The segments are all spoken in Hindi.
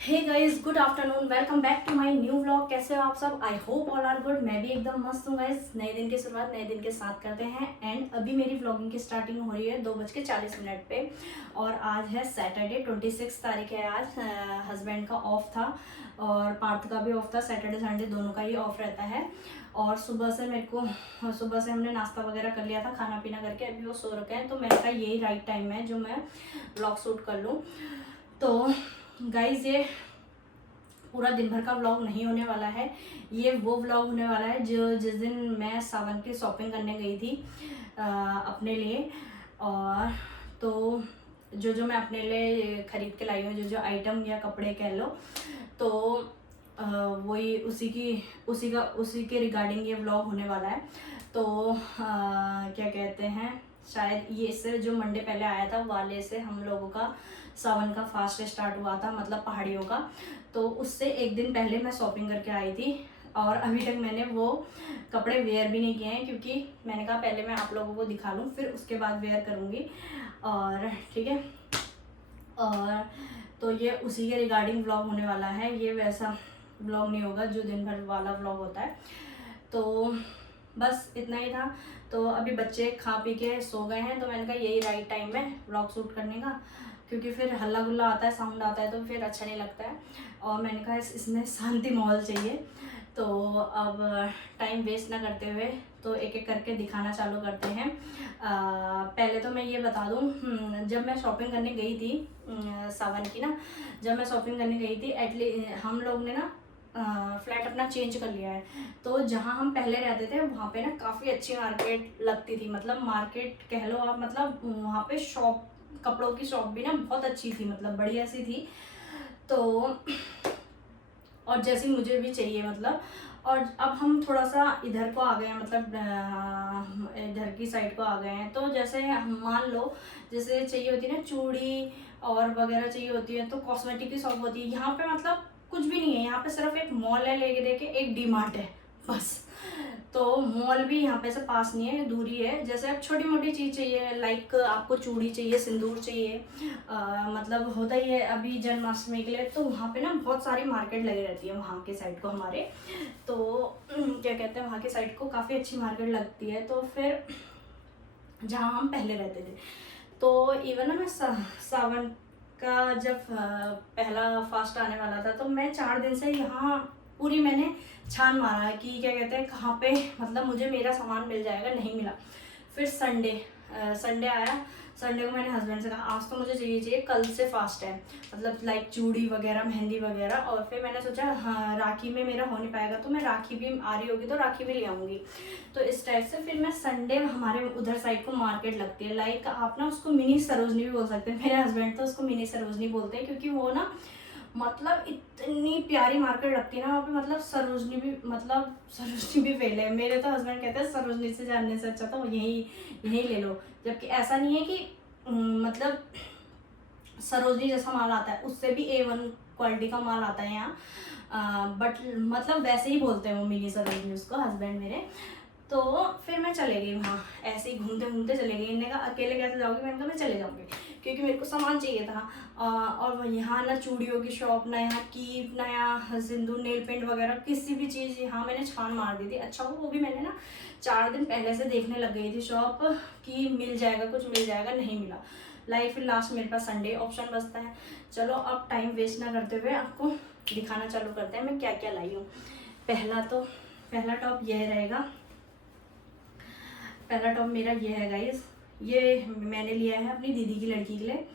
Hey guys, good afternoon. Welcome back to my new vlog. कैसे हो आप सब? I hope all are good. मैं भी एकदम मस्त हूँ गाइस। नए दिन की शुरुआत नए दिन के साथ करते हैं। एंड अभी मेरी व्लॉगिंग की स्टार्टिंग हो रही है 2:40 पे। और आज है सैटरडे, 26 तारीख है आज। हस्बैंड का ऑफ था और पार्थ का भी ऑफ था। सैटरडे संडे दोनों का ही ऑफ रहता है। और सुबह से हमने नाश्ता वगैरह कर लिया था, खाना पीना करके अभी वो सो रखे हैं। तो मैंने कहा यही राइट टाइम है जो मैं व्लॉग शूट कर लूँ। तो गाइज, ये पूरा दिन भर का व्लॉग नहीं होने वाला है। ये वो व्लॉग होने वाला है जो जिस दिन मैं सावन की शॉपिंग करने गई थी अपने लिए। और तो जो जो मैं अपने लिए ख़रीद के लाई हूँ, जो जो आइटम या कपड़े कह लो, तो वही उसी के रिगार्डिंग ये व्लॉग होने वाला है। तो क्या कहते हैं, शायद ये इससे जो मंडे पहले आया था वाले से हम लोगों का सावन का फास्ट स्टार्ट हुआ था, मतलब पहाड़ियों का। तो उससे एक दिन पहले मैं शॉपिंग करके आई थी और अभी तक मैंने वो कपड़े वेयर भी नहीं किए हैं, क्योंकि मैंने कहा पहले मैं आप लोगों को दिखा लूँ फिर उसके बाद वेयर करूँगी। और ठीक है, और तो ये उसी के रिगार्डिंग व्लॉग होने वाला है। ये वैसा व्लॉग नहीं होगा जो दिन भर वाला व्लॉग होता है। तो बस इतना ही था। तो अभी बच्चे खा पी के सो गए हैं, तो मैंने कहा यही राइट टाइम है व्लॉग शूट करने का, क्योंकि फिर हल्ला गुल्ला आता है, साउंड आता है तो फिर अच्छा नहीं लगता है। और मैंने कहा इसमें शांति माहौल चाहिए। तो अब टाइम वेस्ट ना करते हुए तो एक एक करके दिखाना चालू करते हैं। पहले तो मैं ये बता दूँ, जब मैं शॉपिंग करने गई थी सावन की ना, जब मैं शॉपिंग करने गई थी हम लोग ने ना फ्लैट अपना चेंज कर लिया है। तो जहाँ हम पहले रहते थे वहाँ पे ना काफ़ी अच्छी मार्केट लगती थी, मतलब मार्केट कह लो आप, मतलब वहाँ पे शॉप, कपड़ों की शॉप भी ना बहुत अच्छी थी, मतलब बढ़िया सी थी। तो और जैसी मुझे भी चाहिए, मतलब। और अब हम थोड़ा सा इधर को आ गए हैं, मतलब इधर की साइड को आ गए हैं। तो जैसे हम मान लो, जैसे चाहिए होती है ना चूड़ी और वगैरह चाहिए होती है, तो कॉस्मेटिक की शॉप होती है यहाँ पे, मतलब कुछ भी नहीं है यहाँ पे, सिर्फ एक मॉल है, लेके देखे एक डी मार्ट है बस। तो मॉल भी यहाँ पे से पास नहीं है, दूरी है। जैसे अब छोटी मोटी चीज़ चाहिए, लाइक आपको चूड़ी चाहिए, सिंदूर चाहिए, मतलब होता ही है अभी जन्माष्टमी के लिए, तो वहाँ पे ना बहुत सारी मार्केट लगी रहती है वहाँ के साइड को हमारे। तो क्या कहते हैं, वहाँ के साइड को काफ़ी अच्छी मार्केट लगती है। तो फिर जहाँ हम पहले रहते थे, तो इवन ना मैं सावन का जब पहला फास्ट आने वाला था, तो मैं 4 दिन से यहाँ पूरी मैंने छान मारा कि क्या कहते हैं कहाँ पे, मतलब मुझे मेरा सामान मिल जाएगा, नहीं मिला। फिर संडे आया। संडे को मैंने हस्बैंड से कहा आज तो मुझे चाहिए, कल से फास्ट है, मतलब लाइक चूड़ी वगैरह, मेहंदी वगैरह। और फिर मैंने सोचा हाँ राखी में मेरा हो नहीं पाएगा, तो मैं राखी भी आ रही होगी तो राखी भी ले आऊँगी। तो इस टाइप से फिर मैं संडे, हमारे उधर साइड को मार्केट लगती है, लाइक आप ना उसको मिनी सरोजनी भी बोल सकते हैं। मेरे हस्बैंड तो उसको मिनी सरोजनी बोलते हैं, क्योंकि वो ना मतलब इतनी प्यारी मार्केट लगती है ना वहाँ पे, मतलब सरोजनी भी फेल है। मेरे तो हस्बैंड कहते हैं सरोजनी से जानने से अच्छा तो यही यही ले लो। जबकि ऐसा नहीं है कि मतलब सरोजनी जैसा माल आता है, उससे भी A1 क्वालिटी का माल आता है यहाँ। बट मतलब वैसे ही बोलते हैं वो मिनी सरोजनी उसको, हस्बैंड मेरे। तो फिर मैं चले गई वहाँ, ऐसे ही घूमते घूमते चले गई। इन्होंने कहा अकेले कैसे जाओगी, मैंने कहा मैं चले जाऊँगी, क्योंकि मेरे को सामान चाहिए था। और यहाँ ना चूड़ियों की शॉप, ना यहाँ कीप, ना यहाँ सिंदूर, नेल पेंट वगैरह किसी भी चीज़ यहाँ मैंने छान मार दी थी। अच्छा वो भी मैंने ना 4 दिन पहले से देखने लग गई थी शॉप कि मिल जाएगा, कुछ मिल जाएगा, नहीं मिला। लाइक फिर लास्ट मेरे पास संडे ऑप्शन बचता है। चलो अब टाइम वेस्ट ना करते हुए आपको दिखाना चालू करते हैं मैं क्या क्या लाई हूँ। पहला टॉप यह रहेगा। पहला टॉप मेरा ये है गाइस, ये मैंने लिया है अपनी दीदी की लड़की के लिए।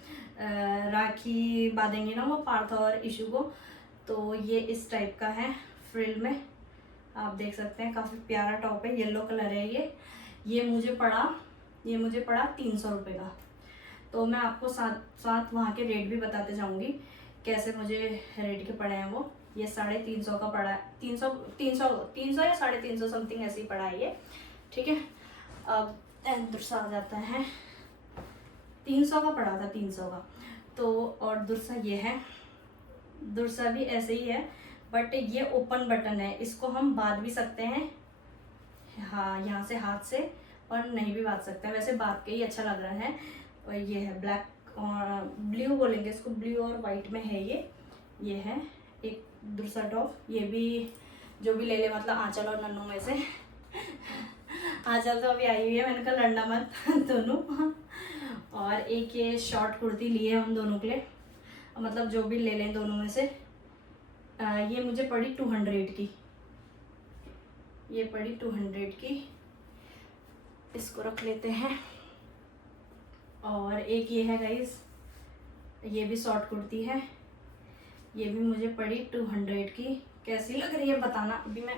राखी बांधेंगे ना वो पार्थ और इशू को, तो ये इस टाइप का है फ्रिल में, आप देख सकते हैं। काफ़ी प्यारा टॉप है, येलो कलर है ये मुझे पड़ा 300 रुपये का। तो मैं आपको साथ साथ वहाँ के रेट भी बताते जाऊँगी कैसे मुझे रेट के पड़े हैं वो। ये 350 का पड़ा है, 300 या 350 समथिंग ऐसे ही पड़ा है ये, ठीक है। अब दूसरा आ जाता है, 300 का पड़ा था, 300 का। तो और दूसरा ये है, दूसरा भी ऐसे ही है, बट ये ओपन बटन है, इसको हम बांध भी सकते हैं, हाँ यहाँ से हाथ से, और नहीं भी बांध सकते हैं, वैसे बांध के ही अच्छा लग रहा है। और ये है ब्लैक और ब्लू बोलेंगे इसको, ब्लू और वाइट में है ये ये है एक दूसरा टॉप, ये भी जो भी ले ले मतलब आंचल और नन्नू में से। आंचल तो अभी आई हुई है, मैंने कहा लड़ना मत दोनों। और एक ये शॉर्ट कुर्ती ली है हम दोनों के लिए, मतलब जो भी ले लें दोनों में से। ये मुझे पड़ी 200 की, ये पड़ी 200 की। इसको रख लेते हैं। और एक ये है गाइस, ये भी शॉर्ट कुर्ती है, ये भी मुझे पड़ी 200 की। कैसी लग रही है बताना। अभी मैं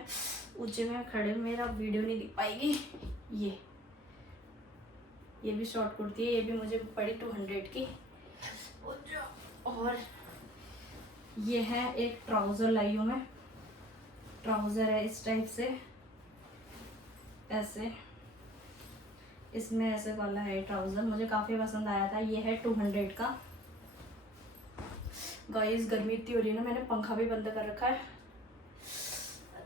ऊंचे में खड़े, मेरा वीडियो नहीं दिख पाएगी। ये भी शॉर्ट कुर्ती है, ये भी मुझे पड़ी 200 की। और ये है एक ट्राउज़र लाई हूँ मैं, ट्राउज़र है इस टाइप से, ऐसे इसमें ऐसे वाला है ट्राउज़र, मुझे काफ़ी पसंद आया था। ये है 200 का। गाइस गर्मी इतनी हो रही है ना, मैंने पंखा भी बंद कर रखा है,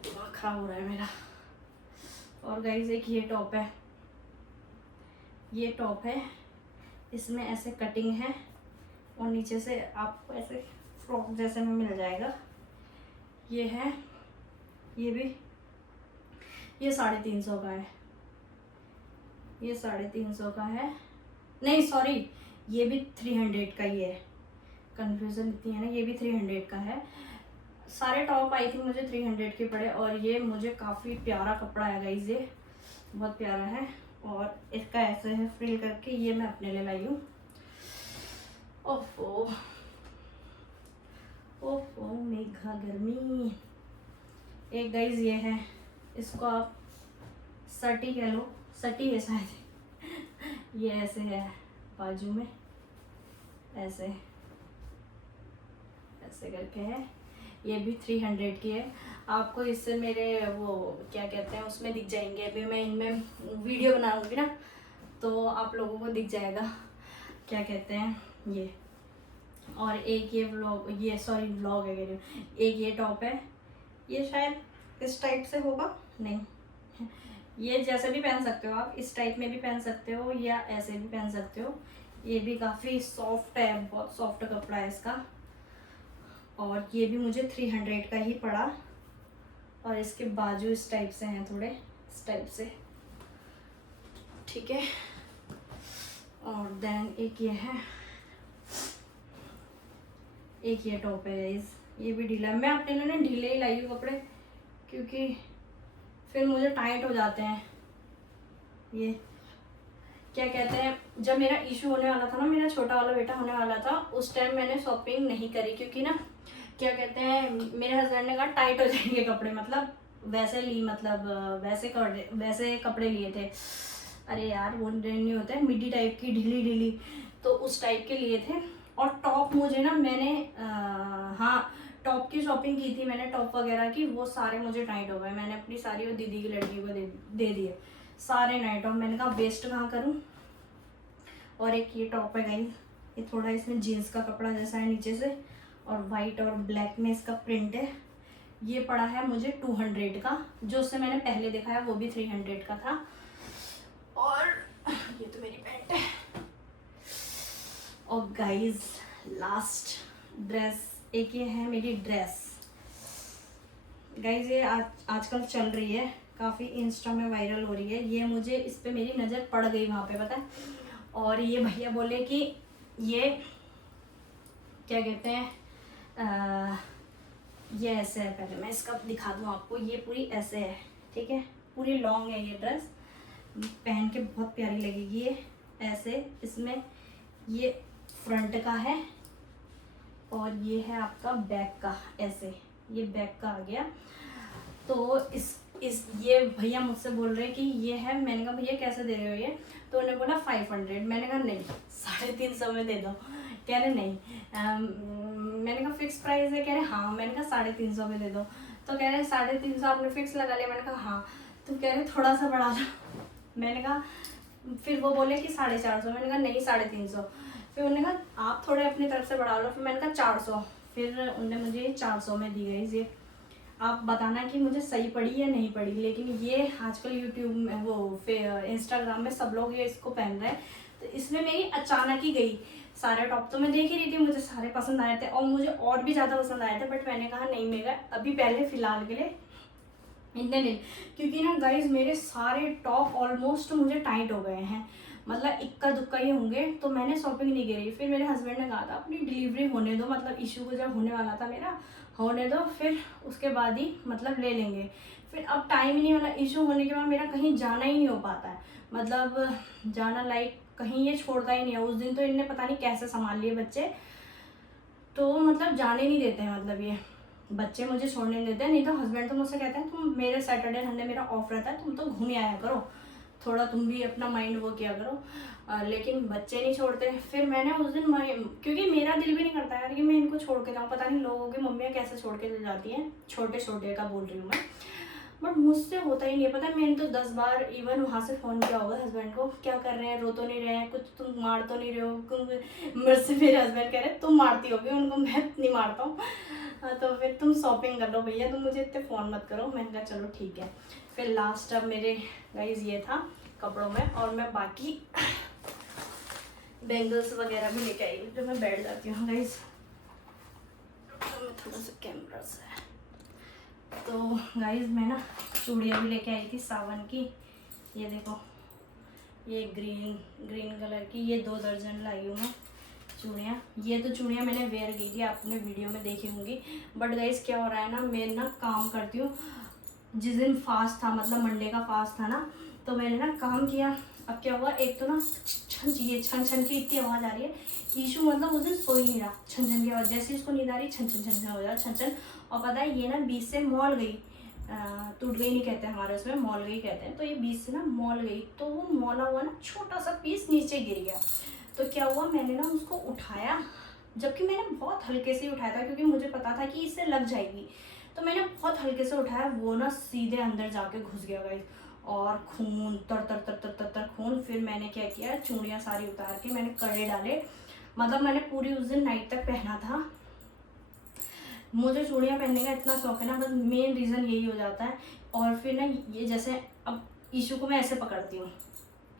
दिमाग खराब हो रहा है मेरा। और गाइस एक ये टॉप है, ये टॉप है, इसमें ऐसे कटिंग है और नीचे से आपको ऐसे फ्रॉक जैसे में मिल जाएगा। ये है, ये भी, ये 350 का है, ये 350 का है, नहीं सॉरी, ये भी 300 का ही है, कन्फ्यूज़न इतनी है ना। ये भी 300 का है। सारे टॉप आई थी मुझे 300 के पड़े। और ये मुझे काफ़ी प्यारा कपड़ा है गाइस, ये बहुत प्यारा है। और इसका ऐसे है फ्रिल करके, ये मैं अपने लिए लाई हूँ। ओफो ओफो मेघा गर्मी। एक गाइस ये है, इसको आप सटी कह लो, सटी है शायद। ये ऐसे है बाजू में, ऐसे ऐसे करके है। ये भी 300 की है। आपको इससे मेरे वो क्या कहते हैं उसमें दिख जाएंगे, अभी मैं इनमें वीडियो बनाऊंगी ना तो आप लोगों को दिख जाएगा क्या कहते हैं ये। और एक ये व्लॉग, ये सॉरी व्लॉग है कह रही हूँ। एक ये टॉप है, ये शायद इस टाइप से होगा, नहीं ये जैसे भी पहन सकते हो आप, इस टाइप में भी पहन सकते हो या ऐसे भी पहन सकते हो। ये भी काफ़ी सॉफ्ट है, बहुत सॉफ्ट कपड़ा है इसका। और ये भी मुझे 300 का ही पड़ा। और इसके बाजू इस टाइप से हैं, थोड़े इस टाइप से, ठीक है। और देन एक ये है, एक ये टॉप है गाइस, ये भी ढीला है। मैं अपने लिए ना ढीले ही लाई हूँ कपड़े, क्योंकि फिर मुझे टाइट हो जाते हैं। ये क्या कहते हैं, जब मेरा इशू होने वाला था ना, मेरा छोटा वाला बेटा होने वाला था, उस टाइम मैंने शॉपिंग नहीं करी, क्योंकि ना क्या कहते हैं मेरे हस्बैंड ने कहा टाइट हो जाएंगे कपड़े, मतलब वैसे ली, मतलब वैसे कपड़े लिए थे। अरे यार वो नहीं होता है मिडी टाइप की, ढीली ढीली, तो उस टाइप के लिए थे। और टॉप मुझे ना, मैंने हाँ टॉप की शॉपिंग की थी मैंने, टॉप वगैरह की, वो सारे मुझे टाइट हो गए। मैंने अपनी सारी वो दीदी की लड़की को दे दिए सारे नाइट टॉप। मैंने कहा वेस्ट कहाँ करूँ। और एक ये टॉप है गाइस, ये थोड़ा इसमें जीन्स का कपड़ा जैसा है नीचे से, और वाइट और ब्लैक में इसका प्रिंट है। ये पड़ा है मुझे 200 का, जो उससे मैंने पहले देखा है वो भी 300 का था। और ये तो मेरी पैंट है। और गाइस लास्ट ड्रेस, एक ये है मेरी ड्रेस गाइस, ये आजकल चल रही है, काफ़ी इंस्टा में वायरल हो रही है। ये मुझे इस पे मेरी नज़र पड़ गई वहाँ पे, पता है। और ये भैया बोले कि ये क्या कहते हैं ये ऐसे है, पहले मैं इसका दिखा दूँ आपको। ये पूरी ऐसे है, ठीक है, पूरी लॉन्ग है ये ड्रेस, पहन के बहुत प्यारी लगेगी ये ऐसे। इसमें ये फ्रंट का है और ये है आपका बैक का, ऐसे ये बैक का आ गया। तो इस ये भैया मुझसे बोल रहे हैं कि ये है। मैंने कहा भैया कैसे दे रहे हो ये, तो उन्होंने बोला 500। मैंने कहा नहीं 350 में दे दो। कह रहे नहीं। मैंने कहा फिक्स प्राइस है, कह रहे हाँ। मैंने कहा 350 में दे दो। तो कह रहे 350 आपने फिक्स लगा लिया। मैंने कहा हाँ। तो कह रहे थोड़ा सा बढ़ा लो। मैंने कहा, फिर वो बोले कि 450। मैंने कहा नहीं 350। फिर उन्होंने कहा आप थोड़े अपनी तरफ से बढ़ा लो। फिर मैंने कहा 400। फिर उनने मुझे 400 में दी गई ये। आप बताना कि मुझे सही पड़ी या नहीं पड़ी। लेकिन ये आजकल यूट्यूब में वो इंस्टाग्राम में सब लोग ये इसको पहन रहे हैं, तो इसमें मेरी अचानक ही गई सारे टॉप तो मैं देख ही रही थी, मुझे सारे पसंद आए थे और मुझे और भी ज़्यादा पसंद आए थे, बट मैंने कहा नहीं मेगा अभी पहले फ़िलहाल के लिए इतने ले, क्योंकि ना गाइज मेरे सारे टॉप ऑलमोस्ट मुझे टाइट हो गए हैं, मतलब इक्का दुक्का ही होंगे, तो मैंने शॉपिंग नहीं करी। फिर मेरे हस्बैंड ने कहा था अपनी डिलीवरी होने दो, मतलब इशू को जब होने वाला था मेरा होने दो, फिर उसके बाद ही मतलब ले लेंगे। फिर अब टाइम ही नहीं, मतलब इशू होने के बाद मेरा कहीं जाना ही नहीं हो पाता है, मतलब जाना लाइक कहीं ये छोड़ता ही नहीं है। उस दिन तो इनने पता नहीं कैसे संभाल लिए बच्चे, तो मतलब जाने नहीं देते हैं, मतलब ये बच्चे मुझे छोड़ने नहीं देते। नहीं तो हस्बैंड तो मुझसे कहते हैं तुम मेरे सैटरडे संडे मेरा ऑफ रहता है, तुम तो घूम आया करो, थोड़ा तुम भी अपना माइंड वो किया करो, लेकिन बच्चे नहीं छोड़ते। फिर मैंने उस दिन क्योंकि मेरा दिल भी नहीं करता यार कि मैं इनको छोड़ के जाऊँ, पता नहीं लोगों की मम्मियाँ कैसे छोड़ के जाती हैं, छोटे छोटे का बोल रही हूँ मैं, बट मुझसे होता ही नहीं है। पता है मैंने तो 10 बार इवन वहाँ से फ़ोन किया होगा हस्बैंड को, क्या कर रहे हैं, रो तो नहीं रहे हैं, कुछ तुम मार तो नहीं रहे हो। मेरे से मेरे हस्बैंड कह रहे तुम मारती होगी उनको, मैं नहीं मारता हूँ। तो फिर तुम शॉपिंग कर लो भैया, तुम मुझे इतने फ़ोन मत करो। मैंने कहा चलो ठीक है। फिर लास्ट अब मेरे गाइस ये था कपड़ों में, और मैं बाकी बैंगल्स वगैरह भी लेके आई जो मैं बैठ जाती हूँ गाइस। तो मैं थोड़ा सा कैमरा से, तो गाइस मैं ना चूड़ियाँ भी लेके आई थी सावन की, ये देखो ये ग्रीन कलर की, ये 2 दर्जन लाई हूँ मैं चूड़ियाँ। ये तो चूड़ियाँ मैंने वेयर की थी, आपने वीडियो में देखी होंगी, बट गाइस क्या हो रहा है ना, मैं ना काम करती हूँ, जिस दिन फास्ट था मतलब मंडे का फास्ट था ना, तो मैंने ना काम किया। अब क्या हुआ, एक तो ना छन छन की इतनी आवाज़ आ रही है, ईशू मतलब उस दिन सो ही नहीं रहा, छन छन की आवाज़, जैसे इसको नींद आ रही छन छन छन छन हो जाए छन छन। और पता है ये ना बीच से मॉल गई, टूट गई नहीं कहते हमारे उसमें, मॉल गई कहते हैं, तो ये बीच से ना मॉल गई, तो वो मॉला हुआ ना छोटा सा पीस नीचे गिर गया। तो क्या हुआ, मैंने ना उसको उठाया, जबकि मैंने बहुत हल्के से उठाया था क्योंकि मुझे पता था कि इससे लग जाएगी, तो मैंने बहुत हल्के से उठाया, वो ना सीधे अंदर जाके घुस गया गाइस, और खून तर तर तर तर तर तर खून। फिर मैंने क्या किया, चूड़ियाँ सारी उतार के मैंने कड़े डाले, मतलब मैंने पूरी उस दिन नाइट तक पहना था। मुझे चूड़ियाँ पहनने का इतना शौक है ना, बस मेन रीज़न यही हो जाता है। और फिर ना ये जैसे अब ईशू को मैं ऐसे पकड़ती हूँ,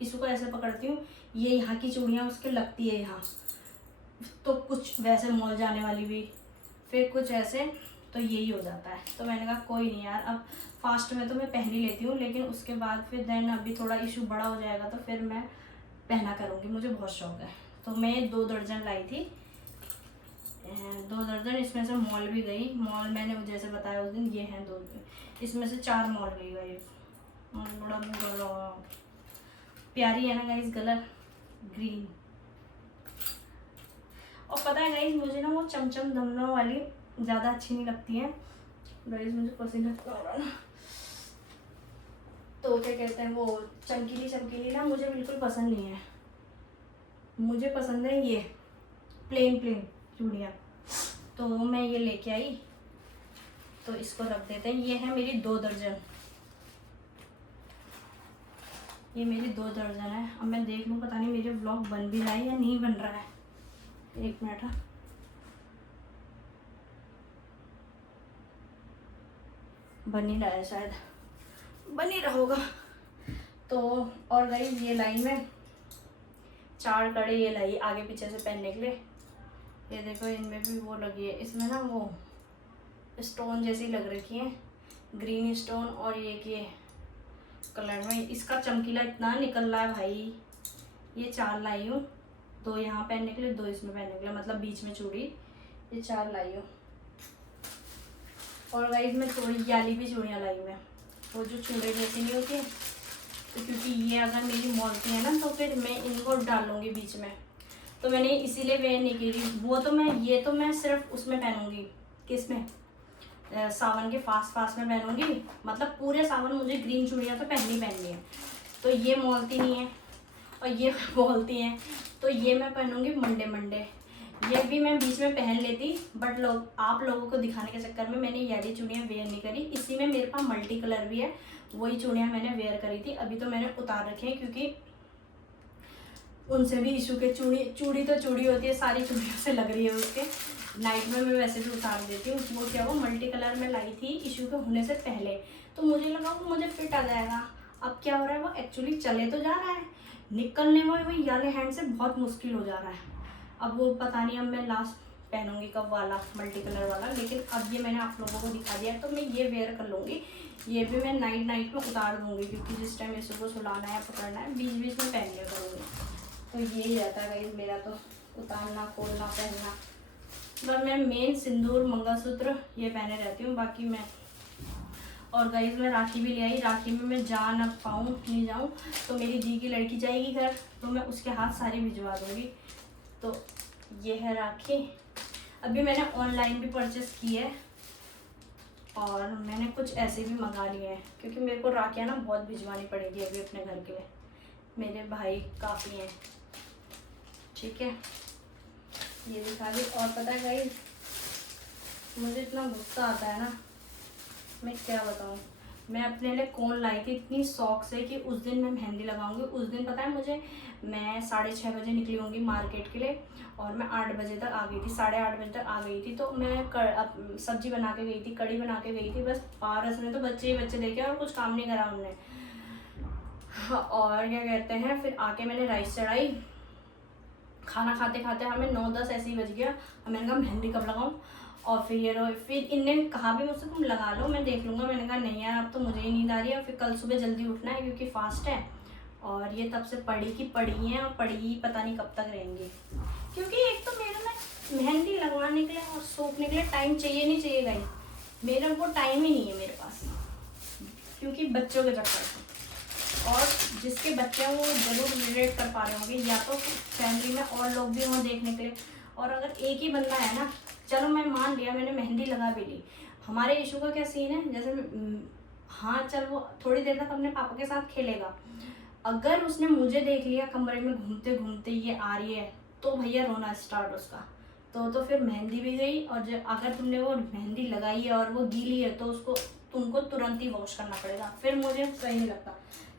ईशू को ऐसे पकड़ती हूँ, ये यहाँ की चूड़ियाँ उसके लगती है यहाँ, तो कुछ वैसे मॉल जाने वाली भी, फिर कुछ ऐसे, तो यही हो जाता है। तो मैंने कहा कोई नहीं यार, अब फास्ट में तो मैं पहन ही लेती हूँ, लेकिन उसके बाद फिर देन अभी थोड़ा इशू बड़ा हो जाएगा तो फिर मैं पहना करूँगी, मुझे बहुत शौक है। तो मैं 2 दर्जन लाई थी, 2 दर्जन, इसमें से मॉल भी गई, मॉल मैंने जैसे बताया उस दिन, ये हैं 2, इसमें से 4 मॉल गई गाइस। बड़ा बुरा, प्यारी है ना गाइस कलर, ग्रीन। और पता है गाइस मुझे ना वो चमचम दमनों वाली ज़्यादा अच्छी नहीं लगती है गाइस, मुझे पसंद है ना, तो क्या कहते हैं वो चमकीली चमकीली ना मुझे बिल्कुल पसंद नहीं है, मुझे पसंद है ये प्लेन प्लेन चूड़ियाँ। तो मैं ये लेके आई, तो इसको रख देते हैं। ये है मेरी 2 दर्जन, ये मेरी 2 दर्जन है। अब मैं देख लूँ, पता नहीं मेरे व्लॉग बन भी रहा है या नहीं बन रहा है, एक मिनट। हाँ बन ही रहा है, शायद बन ही रहा होगा। तो और गाइस ये लाई में 4 कड़े ये लाई आगे पीछे से पहनने के लिए, ये देखो इनमें भी वो लगी है, इसमें ना वो स्टोन जैसी लग रखी है, ग्रीन स्टोन, और ये कि कलर में इसका चमकीला इतना निकल रहा है भाई। ये 4 लाई हूँ, 2 यहाँ पहनने के लिए, 2 इसमें पहनने के लिए, मतलब बीच में चूड़ी, ये 4 लाई हूँ। और गाइस मैं थोड़ी याली भी चूड़ियाँ लाई मैं, वो जो चूड़े जैसी नहीं होती, तो क्योंकि ये अगर मेरी मॉलती है ना तो फिर मैं इनको डाल लूँगी बीच में, तो मैंने इसीलिए वेयर नहीं की रही। वो तो मैं ये तो मैं सिर्फ उसमें पहनूंगी, किस में, सावन के फास्ट में पहनूंगी, मतलब पूरे सावन मुझे ग्रीन चूड़ियाँ तो पहननी है, तो ये मॉलती नहीं है और ये मॉलती हैं, तो ये मैं पहनूंगी मंडे। ये भी मैं बीच में पहन लेती, बट आप लोगों को दिखाने के चक्कर में मैंने ये चूड़ियाँ वेयर नहीं करी। इसी में मेरे पास मल्टी कलर भी है, वही चूड़ियाँ मैंने वेयर करी थी, अभी तो मैंने उतार रखी है क्योंकि उनसे भी इशू के चूड़ी तो चूड़ी होती है, सारी चूड़ियों से लग रही है उसके। नाइट में मैं वैसे भी उतार देती हूँ। वो क्या, वो मल्टी कलर में लाई थी इशू के होने से पहले, तो मुझे लगा वो मुझे फिट आ जाएगा। अब क्या हो रहा है, वो एक्चुअली चले तो जा रहा है, निकलने में वो याले हैंड से बहुत मुश्किल हो जा रहा है। अब वो पता नहीं अब मैं लास्ट पहनूंगी कब वाला मल्टी कलर वाला, लेकिन अब ये मैंने आप लोगों को दिखा दिया तो मैं ये वेयर कर लूँगी। ये भी मैं नाइट नाइट में उतार दूँगी, क्योंकि जिस टाइम इसे को सुलाना है पकड़ना है बीच बीच में पहन लिया करूँगी। तो यही रहता है गाइस मेरा, तो उतारना खोलना पहनना। बस मैं मेन सिंदूर मंगलसूत्र ये पहने रहती हूँ, बाकी मैं और गाइस मैं राखी भी ले आई। राखी में मैं जा ना पाऊँ नहीं जाऊँ तो मेरी दी की लड़की जाएगी घर, तो मैं उसके हाथ सारी भिजवा दूँगी। तो ये है राखी। अभी मैंने ऑनलाइन भी परचेस की है और मैंने कुछ ऐसे भी मंगा लिए हैं, क्योंकि मेरे को राखियाँ ना बहुत भिजवानी पड़ेगी अभी अपने घर के लिए। मेरे भाई काफ़ी हैं, ठीक है। ये दिखा दी। और पता है गाइस मुझे इतना गुस्सा आता है ना, मैं क्या बताऊँ। मैं अपने लिए कौन लाई थी इतनी शौक से कि उस दिन मैं मेहंदी लगाऊंगी। उस दिन पता है मुझे, मैं 6:30 बजे निकली होंगी मार्केट के लिए और मैं 8 बजे तक आ गई थी, 8:30 बजे तक आ गई थी। तो मैं सब्जी बना के गई थी, कड़ी बना के गई थी, बस पारस ने तो बच्चे ही बच्चे देखे और कुछ काम नहीं करा उनने। और क्या कहते हैं, फिर आके मैंने राइस चढ़ाई। खाना खाते खाते हमें 9-10 ऐसे ही बज गया। मैंने कहा मेहंदी कब लगाऊं, और फिर इनने कहा भी मुझसे तुम लगा लो मैं देख लूँगा। मैंने कहा नहीं यार अब तो मुझे ही नींद आ रही है, फिर कल सुबह जल्दी उठना है क्योंकि फास्ट है। और ये तब से पड़ी की पड़ी हैं और पड़ी ही पता नहीं कब तक रहेंगी, क्योंकि एक तो मेरे में मेहंदी लगवाने के लिए और सूखने के लिए टाइम चाहिए नहीं चाहिए गाइस, मेरा वो टाइम ही नहीं है मेरे पास, क्योंकि बच्चों के चक्कर से। और जिसके बच्चे हैं वो जरूर रिलेट कर पा रहे होंगे, या तो फैमिली में और लोग भी हों देखने के लिए। और अगर एक ही बंदा है ना, चलो मैं मान लिया मैंने मेहंदी लगा भी ली। हमारे इशू का क्या सीन है, जैसे हाँ चल वो थोड़ी देर तक अपने पापा के साथ खेलेगा, अगर उसने मुझे देख लिया कमरे में घूमते घूमते ये आ रही है तो भैया रोना स्टार्ट उसका। तो फिर मेहंदी भी गई। और अगर तुमने वो मेहंदी लगाई है और वो गीली है तो उसको तुमको तुरंत ही वॉश करना पड़ेगा, फिर मुझे सही नहीं लगता।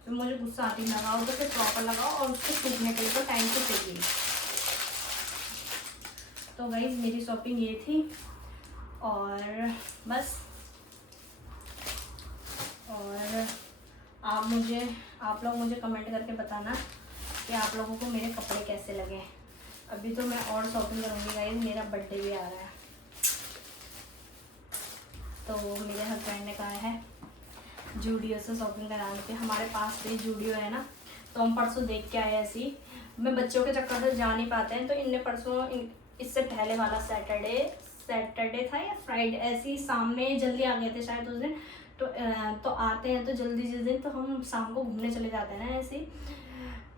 फिर मुझे गुस्सा आती, लगाओ तो फिर प्रॉपर लगाओ और उसको सूखने के लिए तो टाइम तो चाहिए। तो गाइस मेरी शॉपिंग ये थी और बस। और आप लोग मुझे कमेंट करके बताना कि आप लोगों को मेरे कपड़े कैसे लगे। अभी तो मैं और शॉपिंग करूँगी गाइस, मेरा बर्थडे भी आ रहा है। तो मेरे हस्बैंड ने कहा है जूडियो से शॉपिंग कराने के, हमारे पास भी जूडियो है ना, तो हम परसों देख के आए। ऐसी मैं बच्चों के चक्कर से जा नहीं पाते हैं, तो इनने परसों इससे पहले वाला सैटरडे था या फ्राइडे, ऐसी शाम में जल्दी आ गए थे शायद उस दिन। तो आते हैं तो जल्दी जिस दिन तो हम शाम को घूमने चले जाते हैं ना ऐसे।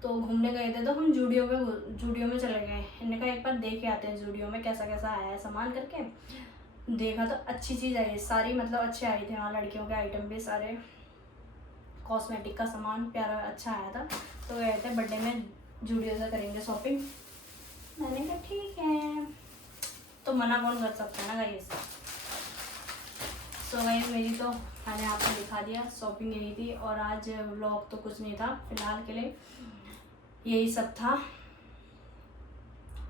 तो घूमने गए थे तो हम जूडियो में चले गए। इन्होंने कहा एक बार देख के आते हैं जूडियो में कैसा कैसा आया है सामान करके। देखा तो अच्छी चीज़ आई सारी, मतलब अच्छे आए थे वहाँ, लड़कियों के आइटम भी सारे, कॉस्मेटिक का सामान प्यारा अच्छा आया था। तो गए थे बर्थडे में जूडियो से करेंगे शॉपिंग। मैंने कहा ठीक है, तो मना कौन कर सकता है ना गाइस। तो गाइस मेरी तो मैंने आपको दिखा दिया, शॉपिंग यही थी। और आज व्लॉग तो कुछ नहीं था फिलहाल के लिए, यही सब था।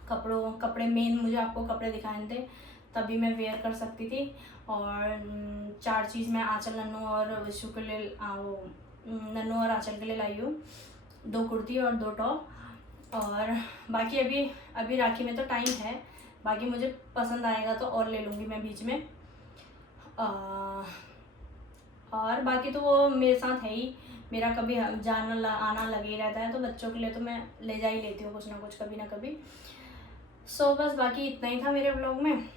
कपड़े मेन मुझे आपको कपड़े दिखाने थे तभी मैं वेयर कर सकती थी। और 4 चीज़ मैं आंचल नन्नू और विशु के लिए नन्नू और आंचल के लिए लाई हूँ, 2 कुर्ती और 2 टॉप। और बाकी अभी राखी में तो टाइम है, बाकी मुझे पसंद आएगा तो और ले लूँगी मैं बीच में। और बाकी तो वो मेरे साथ है ही, मेरा कभी जाना आना लगे ही रहता है, तो बच्चों के लिए तो मैं ले जा ही लेती हूँ कुछ ना कुछ कभी ना कभी। सो बस बाकी इतना ही था मेरे व्लॉग में।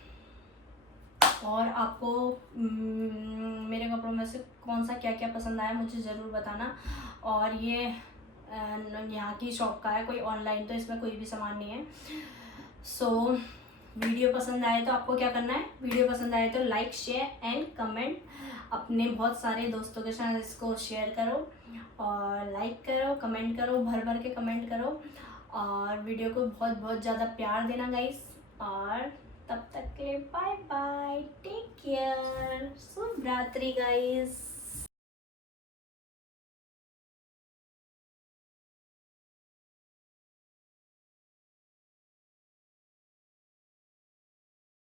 और आपको मेरे कपड़ों में से कौन सा क्या क्या पसंद आया मुझे ज़रूर बताना। और ये यहाँ की शॉप का है, कोई ऑनलाइन तो इसमें कोई भी सामान नहीं है। सो वीडियो पसंद आए तो आपको क्या करना है, वीडियो पसंद आए तो लाइक शेयर एंड कमेंट, अपने बहुत सारे दोस्तों के साथ इसको शेयर करो और लाइक करो, कमेंट करो, भर भर के कमेंट करो। और वीडियो को बहुत बहुत ज़्यादा प्यार देना गाइस। और तब तक के लिए बाय बाय, टेक केयर, शुभ रात्रि गाइस।